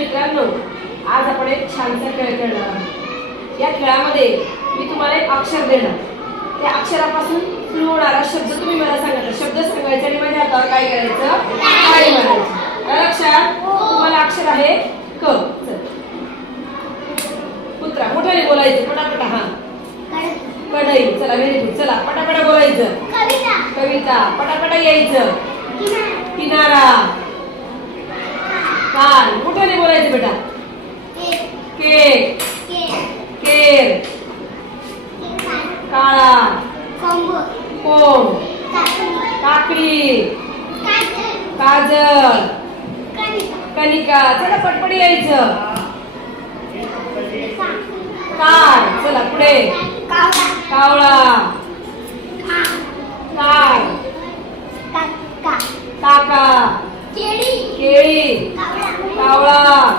मित्रांनो आज आपण एक छानसा खेळ खेळणार आहोत. या खेळामध्ये मी तुम्हाला एक अक्षर देणार. त्या अक्षरापासून सुरू होणारा शब्द तुम्ही मला सांगायचा शब्द सांगायचा आणि माझ्या हातावर काय करायचं? मारायची. आलं लक्षात तुम्हाला अक्षर आहे क. चल. कुत्रा मोठ्याने बोलायचं. पटापटा हा. कढई. चला व्हेरी गुड चला पटापटा बोलायचं. कविता. पटापटा यायचं. किनारा. कान. मोठ्याने बोलायचं बेटा. केक. केर. काळा. कोंब. काकडी. काजळ. कणिका. चला पटपट यायचं. कार. चला पुढे. कावळा. कार. काका. केळी. 好啦。